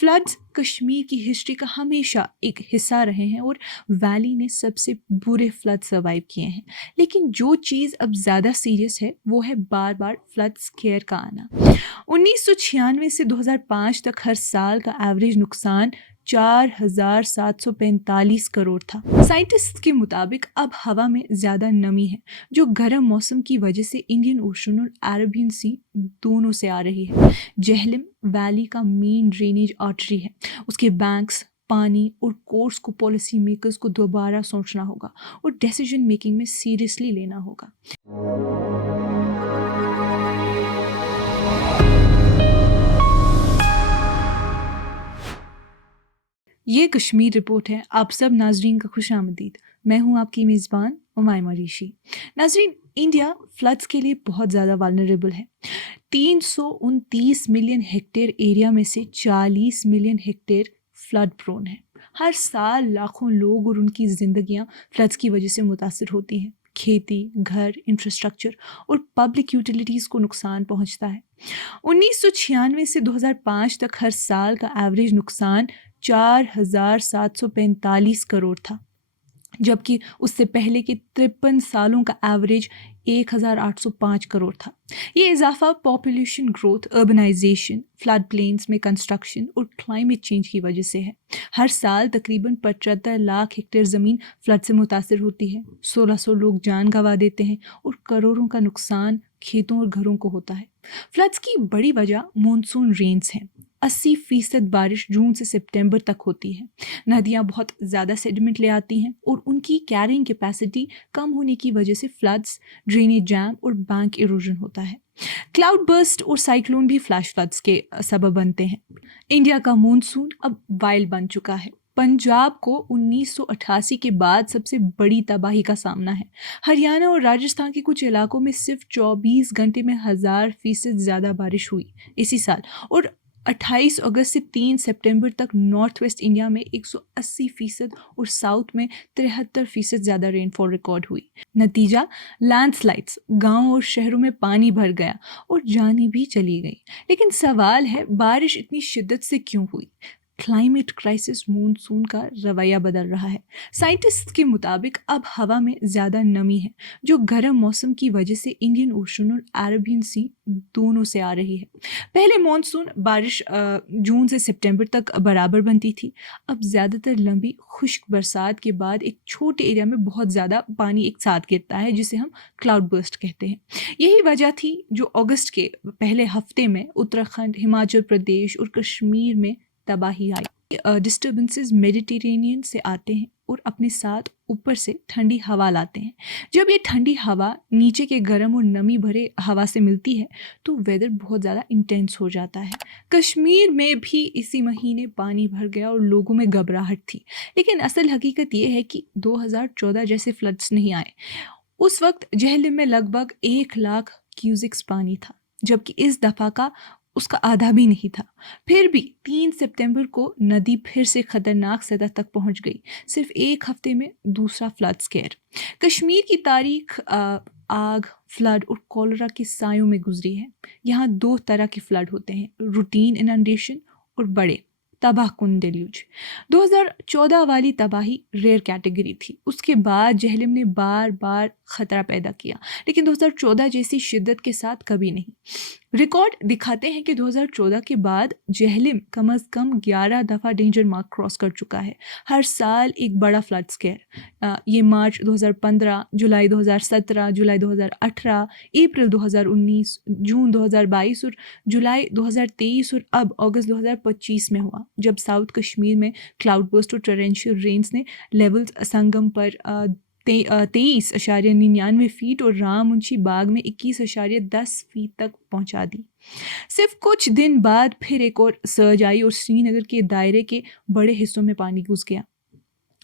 Floods Kashmir की history का हमेशा एक हिस्सा रहे हैं और वैली ने सबसे बुरे फ्लड सर्वाइव किए हैं। लेकिन जो चीज़ अब ज़्यादा सीरियस है वो है बार बार फ्लड स्केयर का आना। 1996 से 2005 तक हर साल का एवरेज नुकसान 4,745 करोड़ था। साइंटिस्ट के मुताबिक अब हवा में ज़्यादा नमी है जो गर्म मौसम की वजह से इंडियन ओशन और अरेबियन सी दोनों से आ रही है। जेहलम वैली का मेन ड्रेनेज आर्टरी है। उसके बैंक्स, पानी और कोर्स को पॉलिसी मेकर्स को दोबारा सोचना होगा और डिसीजन मेकिंग में सीरियसली लेना होगा। ये कश्मीर रिपोर्ट है। आप सब नाजरीन का खुश आमदीद। मैं हूँ आपकी मेज़बान उमायमा ऋषि। नाजरीन, इंडिया फ्लड्स के लिए बहुत ज़्यादा वालनरेबल है। 329 मिलियन हेक्टेयर एरिया में से 40 मिलियन हेक्टेयर फ्लड प्रोन है। हर साल लाखों लोग और उनकी ज़िंदगियाँ फ्लड्स की वजह से मुतासर होती हैं। खेती, घर, इंफ्रास्ट्रक्चर और पब्लिक यूटिलिटीज़ को नुकसान पहुँचता है। 1996 से 2005 तक हर साल का एवरेज नुकसान 4,745 करोड़ था, जबकि उससे पहले के 53 सालों का एवरेज 1,805 करोड़ था। ये इजाफा population growth, urbanisation, flood plains में कंस्ट्रक्शन और क्लाइमेट चेंज की वजह से है। हर साल तकरीबन 75 लाख हेक्टेयर ज़मीन फ्लड से मुतासर होती है। 1,600 लोग जान गंवा देते हैं और करोड़ों का नुकसान खेतों और घरों को होता है। फ्लड्स की बड़ी वजह मॉनसून रेन्स हैं। 80% बारिश जून से सितंबर तक होती है। नदियाँ बहुत ज़्यादा सेडिमेंट ले आती हैं और उनकी कैरिंग कैपेसिटी कम होने की वजह से फ्लड्स, ड्रेनेज जैम और बैंक इरोजन होता है। क्लाउड बर्स्ट और साइक्लोन भी फ्लैश फ्लड्स के सबब बनते हैं। इंडिया का मॉनसून अब वाइल्ड बन चुका है। पंजाब को 1988 के बाद सबसे बड़ी तबाही का सामना है। हरियाणा और राजस्थान के कुछ इलाकों में सिर्फ 24 घंटे में 1000% ज़्यादा बारिश हुई इसी साल। और 28 अगस्त से 3 सितंबर तक नॉर्थ वेस्ट इंडिया में 180% और साउथ में 73% ज़्यादा रेनफॉल रिकॉर्ड हुई। नतीजा, लैंडस्लाइड्स, गांव और शहरों में पानी भर गया और जानें भी चली गई। लेकिन सवाल है, बारिश इतनी शिद्दत से क्यों हुई? क्लाइमेट क्राइसिस मॉनसून का रवैया बदल रहा है। साइंटिस्ट के मुताबिक अब हवा में ज़्यादा नमी है जो गर्म मौसम की वजह से इंडियन ओशन और अरेबियन सी दोनों से आ रही है। पहले मॉनसून बारिश जून से सितंबर तक बराबर बनती थी। अब ज़्यादातर लंबी खुश्क बरसात के बाद एक छोटे एरिया में बहुत ज़्यादा पानी एक साथ गिरता है जिसे हम क्लाउड बर्स्ट कहते हैं। यही वजह थी जो अगस्त के पहले हफ्ते में उत्तराखंड, हिमाचल प्रदेश और कश्मीर में तबाही आई। डिस्टर्बेंसेस मेडिटेरेनियन से आते हैं और अपने साथ ऊपर से ठंडी हवा लाते हैं। जब ये ठंडी हवा नीचे के गर्म और नमी भरे हवा से मिलती है तो वेदर बहुत ज़्यादा इंटेंस हो जाता है। कश्मीर में भी इसी महीने पानी भर गया और लोगों में घबराहट थी। लेकिन असल हकीकत ये है कि 2014 जैसे फ्लड्स नहीं आए। उस वक्त जेहलम में लगभग 1 लाख क्यूसिक्स पानी था, जबकि इस दफ़ा का उसका आधा भी नहीं था। फिर भी 3 सितंबर को नदी फिर से खतरनाक सतह तक पहुंच गई। सिर्फ एक हफ्ते में दूसरा फ्लड स्केयर। कश्मीर की तारीख आग, फ्लड और कॉलरा के सायों में गुजरी है। यहाँ 2 तरह के फ्लड होते हैं, रूटीन इनंडेशन और बड़े तबाहकुन डेल्यूज। 2014 वाली तबाही रेयर कैटेगरी थी। उसके बाद जेहलम ने बार बार खतरा पैदा किया, लेकिन 2014 जैसी शिद्दत के साथ कभी नहीं। रिकॉर्ड दिखाते हैं कि 2014 के बाद जेहलम कम से कम 11 दफ़ा डेंजर मार्क क्रॉस कर चुका है। हर साल एक बड़ा फ्लड स्केयर। ये मार्च 2015, जुलाई 2017, जुलाई 2018, अप्रैल 2019, जून 2022 और जुलाई 2023 और अब अगस्त 2025 में हुआ, जब साउथ कश्मीर में क्लाउड बर्स्ट और टोरेंशियल रेन्स ने लेवल्स संगम पर 23.99 फीट और राममुंशी बाग में 21.10 फीट तक पहुंचा दी। सिर्फ कुछ दिन बाद फिर एक और सर्ज आई और श्रीनगर के दायरे के बड़े हिस्सों में पानी घुस गया।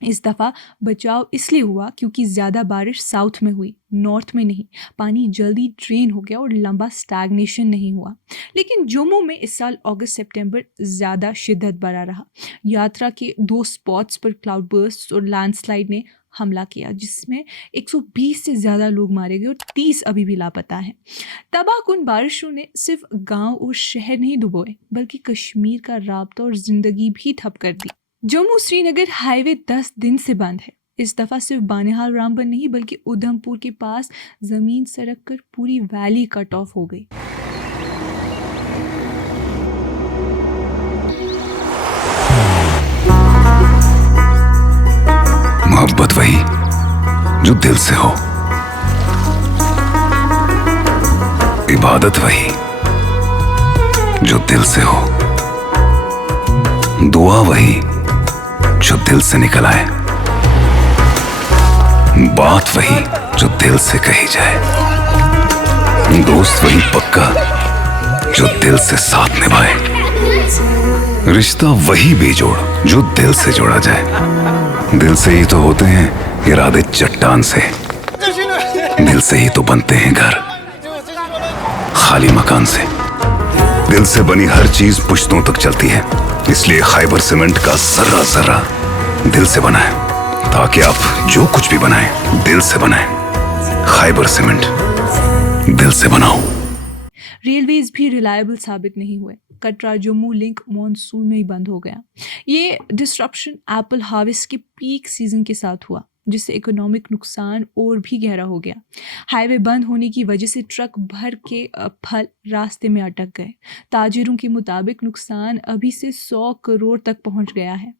इस दफ़ा बचाव इसलिए हुआ क्योंकि ज़्यादा बारिश साउथ में हुई, नॉर्थ में नहीं। पानी जल्दी ड्रेन हो गया और लंबा स्टैग्नेशन नहीं हुआ। लेकिन जम्मू में इस साल अगस्त सितंबर ज़्यादा शिद्दत बना रहा। यात्रा के 2 स्पॉट्स पर क्लाउड बर्स्ट और लैंडस्लाइड ने हमला किया, जिसमें 120 से ज़्यादा लोग मारे गए और 30 अभी भी लापता हैं। तबाहकुन बारिशों ने सिर्फ गांव और शहर नहीं डुबोए, बल्कि कश्मीर का राब्ता और ज़िंदगी भी ठप कर दी। जम्मू श्रीनगर हाईवे 10 दिन से बंद है। इस दफ़ा सिर्फ बानिहाल रामबन नहीं, बल्कि उधमपुर के पास ज़मीन सड़क कर पूरी वैली कट ऑफ हो गई। मोहब्बत वही जो दिल से हो, इबादत वही जो दिल से हो, दुआ वही जो दिल से निकल आए, बात वही जो दिल से कही जाए, दोस्त वही पक्का जो दिल से साथ निभाए, रिश्ता वही बेजोड़ जो दिल से जोड़ा जाए। दिल से ही तो होते हैं इरादे चट्टान से, दिल से ही तो बनते हैं घर खाली मकान से। दिल से बनी हर चीज पुश्तों तक चलती है, इसलिए खैबर सीमेंट का जर्रा जर्रा दिल से बना है, ताकि आप जो कुछ भी बनाएं दिल से बनाएं। खैबर सीमेंट, दिल से बनाओ। रेलवेज भी रिलायबल साबित नहीं हुए। कटरा जम्मू लिंक मॉनसून में ही बंद हो गया। ये डिस्ट्रप्शन एप्पल हार्वेस्ट के पीक सीजन के साथ हुआ, जिससे इकोनॉमिक नुकसान और भी गहरा हो गया। हाईवे बंद होने की वजह से ट्रक भर के फल रास्ते में अटक गए। ताजिरों के मुताबिक नुकसान अभी से 100 करोड़ तक पहुंच गया है।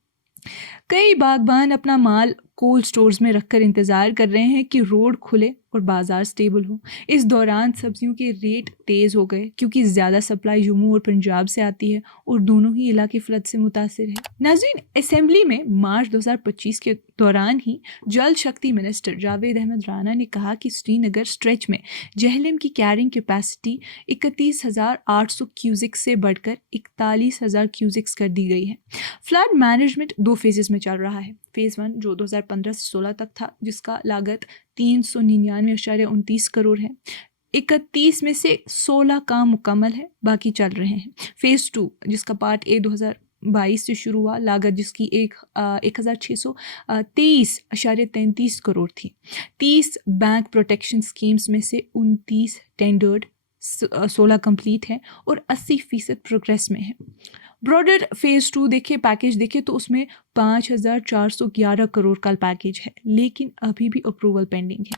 कई बागबान अपना माल कोल्ड स्टोर्स में रखकर इंतज़ार कर रहे हैं कि रोड खुले और बाज़ार स्टेबल हो। इस दौरान सब्जियों के रेट तेज़ हो गए, क्योंकि ज़्यादा सप्लाई जम्मू और पंजाब से आती है और दोनों ही इलाके फ्लड से मुतासिर है। नाज़रीन, असेंबली में मार्च 2025 के दौरान ही जल शक्ति मिनिस्टर जावेद अहमद राना ने कहा कि श्रीनगर स्ट्रेच में जहलम की कैरिंग कैपेसिटी 31,800 क्यूजिक से बढ़कर 41,000 क्यूजिक्स कर दी गई है। फ्लड मैनेजमेंट 2 फेजेस में चल रहा है। फेज़ 1 जो 2015 से 16 तक था, जिसका लागत 399.29 करोड़ है। 31 में से 16 काम मुकम्मल है, बाकी चल रहे हैं। फेज़ 2 जिसका पार्ट ए 2022 से शुरू हुआ, लागत जिसकी 1,623.33 करोड़ थी। 30 बैंक प्रोटेक्शन स्कीम्स में से 29 टेंडर्ड, 16 कंप्लीट है और 80% प्रोग्रेस में है। ब्रॉडर फेज़ 2 देखे, पैकेज देखे तो उसमें 5,411 करोड़ का पैकेज है, लेकिन अभी भी अप्रूवल पेंडिंग है।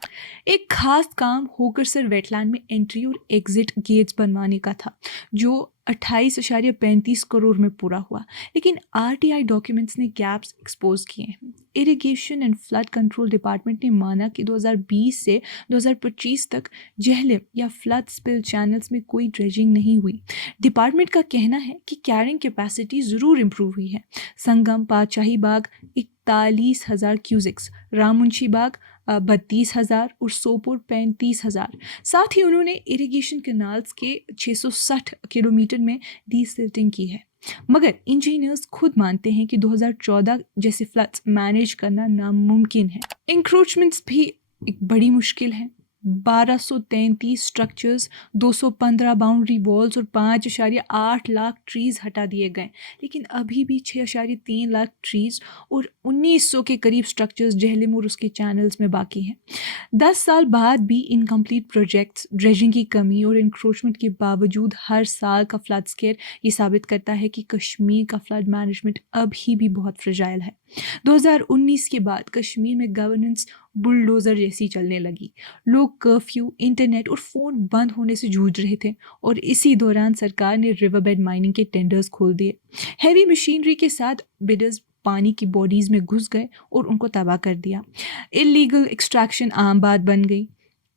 एक खास काम होकर सर वेटलैंड में एंट्री और एग्जिट गेट्स बनवाने का था, जो 28.35 करोड़ में पूरा हुआ, लेकिन आरटीआई डॉक्यूमेंट्स ने गैप्स एक्सपोज किए हैं। Irrigation and flood control department ने माना कि 2020 से 2025 तक जहलम या फ्लड स्पिल चैनल्स में कोई ड्रेजिंग नहीं हुई। डिपार्टमेंट का कहना है कि कैरिंग कैपेसिटी ज़रूर इम्प्रूव हुई है। संगम, पातशाही बाग 41,000 क्यूजिक्स, रामुंशी बाग 32,000 और सोपोर 35,000। साथ ही उन्होंने इरिगेशन कैनाल्स के 660 किलोमीटर में डीसिल्टिंग की है। मगर इंजीनियर्स खुद मानते हैं कि 2014 जैसे फ्लड्स मैनेज करना नामुमकिन है। इंक्रोचमेंट्स भी एक बड़ी मुश्किल है। 1233 स्ट्रक्चर्स, 215 बाउंड्री वॉल्स और 5.8 लाख ट्रीज़ हटा दिए गए, लेकिन अभी भी 6.3 लाख ट्रीज़ और 1900 के करीब स्ट्रक्चर्स जहलम और उसके चैनल्स में बाकी हैं। 10 साल बाद भी इनकम्प्लीट प्रोजेक्ट्स, ड्रेजिंग की कमी और इंक्रोचमेंट के बावजूद हर साल का फ्लड स्केयर ये साबित करता है कि कश्मीर का फ्लड मैनेजमेंट अभी भी बहुत फ्रेजाइल है। 2019 के बाद कश्मीर में गवर्नेंस बुलडोज़र जैसी चलने लगी। लोग कर्फ्यू, इंटरनेट और फ़ोन बंद होने से जूझ रहे थे, और इसी दौरान सरकार ने रिवरबेड माइनिंग के टेंडर्स खोल दिए। हैवी मशीनरी के साथ बिडर्स पानी की बॉडीज़ में घुस गए और उनको तबाह कर दिया। इलीगल एक्सट्रैक्शन आम बात बन गई।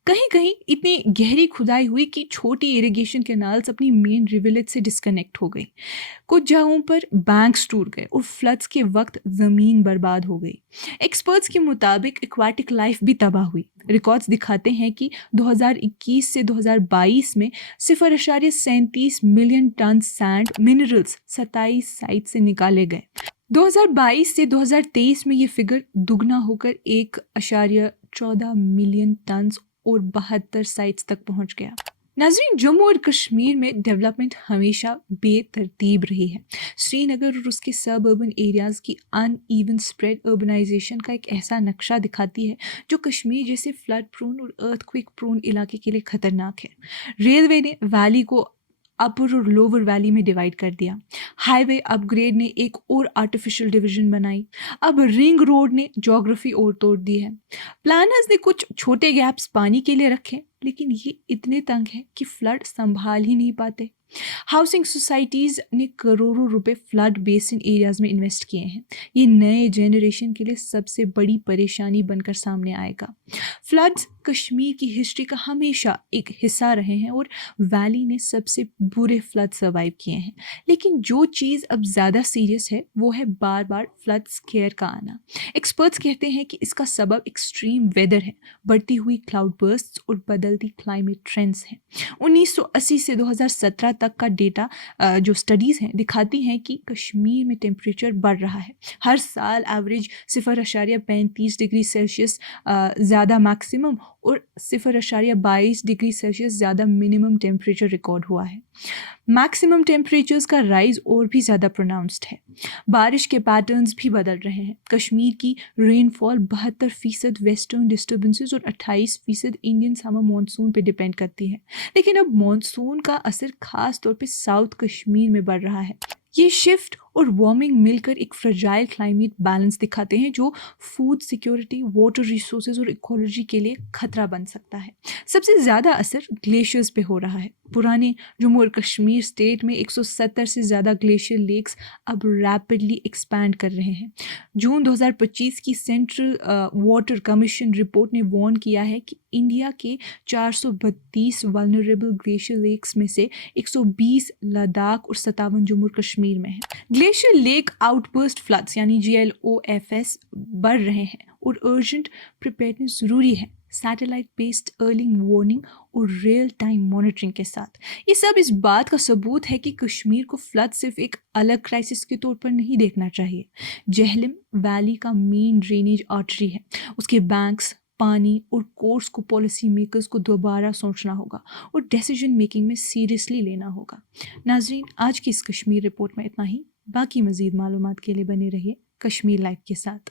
कहीं कहीं इतनी गहरी खुदाई हुई कि छोटी इरिगेशन कैनाल्स अपनी मेन रिवलेट से डिस्कनेक्ट हो गई। कुछ जगहों पर बैंक्स टूट गए और फ्लड्स के वक्त ज़मीन बर्बाद हो गई। एक्सपर्ट्स के मुताबिक एक्वाटिक लाइफ भी तबाह हुई। रिकॉर्ड्स दिखाते हैं कि 2021 से 2022 में 0.37 million tonne sand minerals 27 site से निकाले गए, 2022 से 2023 में ये फिगर दुगना होकर 1.14 मिलियन टन और 72 साइट्स तक पहुंच गया। नाज़रीन, जम्मू और कश्मीर में डेवलपमेंट हमेशा बेतरतीब रही है। श्रीनगर और उसके सब अर्बन एरियाज़ की अनइवन स्प्रेड अर्बनाइजेशन का एक ऐसा नक्शा दिखाती है जो कश्मीर जैसे फ्लड प्रोन और अर्थक्वेक प्रोन इलाके के लिए खतरनाक है। रेलवे ने वैली को अपर और लोअर वैली में डिवाइड कर दिया। हाईवे अपग्रेड ने एक और आर्टिफिशियल डिवीजन बनाई। अब रिंग रोड ने ज्योग्राफी और तोड़ दी है। प्लानर्स ने कुछ छोटे गैप्स पानी के लिए रखे, लेकिन ये इतने तंग है कि फ्लड संभाल ही नहीं पाते। हाउसिंग सोसाइटीज़ ने करोड़ों रुपए फ्लड बेसिन एरियाज में इन्वेस्ट किए हैं। ये नए जनरेशन के लिए सबसे बड़ी परेशानी बनकर सामने आएगा। फ्लड्स कश्मीर की हिस्ट्री का हमेशा एक हिस्सा रहे हैं और वैली ने सबसे बुरे फ्लड सर्वाइव किए हैं। लेकिन जो चीज़ अब ज़्यादा सीरियस है वो है बार बार फ्लड स्केयर का आना। एक्सपर्ट्स कहते हैं कि इसका सबब एक्सट्रीम वेदर है, बढ़ती हुई क्लाउड बर्स्ट्स और बदलती क्लाइमेट ट्रेंड्स हैं। 1980 से 2017 तक का डेटा जो स्टडीज़ हैं दिखाती हैं कि कश्मीर में टेम्परेचर बढ़ रहा है। हर साल एवरेज 0.35 डिग्री सेल्सियस ज़्यादा मैक्सिमम और 0.22 डिग्री सेल्सियस ज़्यादा मिनिमम टेम्परेचर रिकॉर्ड हुआ है। मैक्सिमम टेम्परेचर्स का राइज और भी ज़्यादा प्रोनाउंस्ड है। बारिश के पैटर्न्स भी बदल रहे हैं। कश्मीर की रेनफॉल 72% वेस्टर्न डिस्टर्बेंसेस और 28% इंडियन समर मानसून पे डिपेंड करती है। लेकिन अब मानसून का असर खास तौर पे साउथ कश्मीर में बढ़ रहा है। ये शिफ्ट और वार्मिंग मिलकर एक फ्रजाइल क्लाइमेट बैलेंस दिखाते हैं जो फूड सिक्योरिटी, वाटर रिसोर्सेज और इकोलॉजी के लिए खतरा बन सकता है। सबसे ज़्यादा असर ग्लेशियर्स पे हो रहा है। पुराने जम्मू और कश्मीर स्टेट में 170 से ज़्यादा ग्लेशियर लेक्स अब रैपिडली एक्सपैंड कर रहे हैं। जून 2025 की सेंट्रल वाटर कमीशन रिपोर्ट ने वार्न किया है कि इंडिया के 432 वल्नरेबल ग्लेशियर लेक्स में से 120 लद्दाख और 57 जम्मू और कश्मीर में है। ग्लेशियर लेक आउटबर्स्ट फ्लड्स यानी GLOFS बढ़ रहे हैं और अर्जेंट प्रिपेयरनेस ज़रूरी है, सैटेलाइट बेस्ड अर्ली वार्निंग और रियल टाइम मॉनिटरिंग के साथ। ये सब इस बात का सबूत है कि कश्मीर को फ्लड सिर्फ एक अलग क्राइसिस के तौर पर नहीं देखना चाहिए। जेहलम वैली का मेन ड्रेनेज आर्टरी है। उसके बैंक्स, पानी और कोर्स को पॉलिसी मेकर्स को दोबारा सोचना होगा और डिसीजन मेकिंग में सीरियसली लेना होगा। नाजरीन, आज की इस कश्मीर रिपोर्ट में इतना ही। बाकी मज़ीद मालूमात के लिए बने रहिए कश्मीर लाइव के साथ।